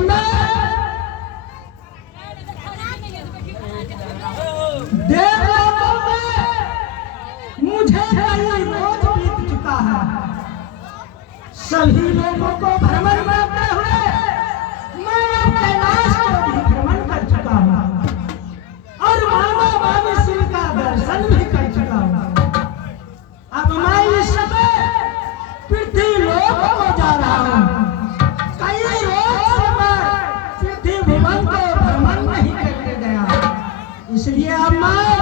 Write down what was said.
समय देवलोकों में मुझे कई रोज बीत चुका है। सभी लोगों को भ्रमण करते हुए मैं अब कैलाश को भी भ्रमण कर चुका हूँ और मामा मामी सिंह का दर्शन भी कर चुका हूँ। अब मैं इस समय पृथ्वी लोक को जा रहा हूँ। कई रोज से मैं पृथ्वी भुवन को भ्रमण नहीं करके गया, इसलिए अब मैं